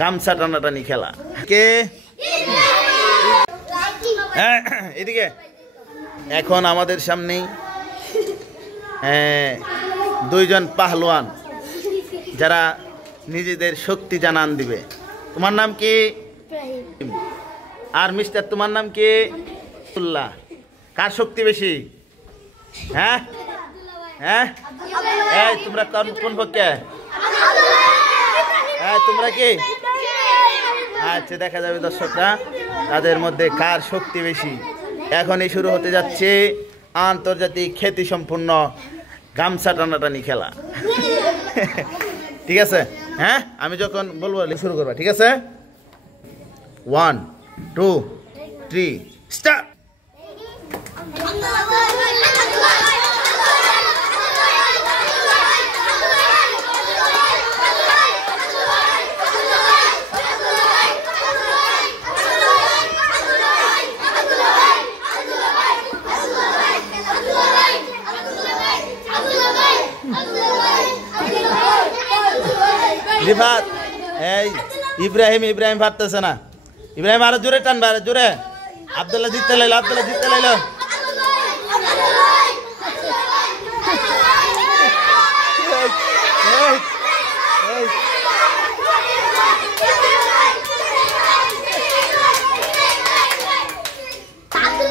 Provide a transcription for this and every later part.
গামছা টানাটানি খেলা। কে এদিকে এখন আমাদের সামনেই দুইজন পাহলোয়ান যারা নিজেদের শক্তি জানান দিবে। তোমার নাম কি? আর মিস্টার তোমার নাম কি? আব্দুল্লাহ। কার শক্তি বেশি? হ্যাঁ হ্যাঁ তোমরা কোন পক্ষে? তোমরা কি? আচ্ছা, দেখা যাবে দর্শকরা তাদের মধ্যে কার শক্তি বেশি। এখনই শুরু হতে যাচ্ছে আন্তর্জাতিক খ্যাতি সম্পূর্ণ গামছা টানাটানি খেলা। ঠিক আছে? হ্যাঁ, আমি যখন বলবো শুরু করবা। ঠিক আছে? 1 2 3 স্টার্ট। রিফাত, এই ইব্রাহিম পারতেছে না। ইব্রাহিম আরো জোরে টানবে, আরো জোরে। আব্দুল্লাহ জিততে লাইলো।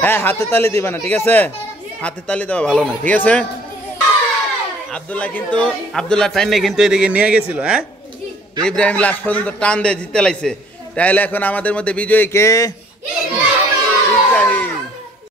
হ্যাঁ, হাতে তালি দিবা না, ঠিক আছে? হাতে তালি দেওয়া ভালো না, ঠিক আছে? আব্দুল্লাহ টাইনে কিন্তু এদিকে নিয়ে গেছিল। হ্যাঁ, ইব্রাহিম লাস্ট পর্যন্ত টান দিয়ে জিততে লাইছে। তাহলে এখন আমাদের মধ্যে বিজয়ী কে?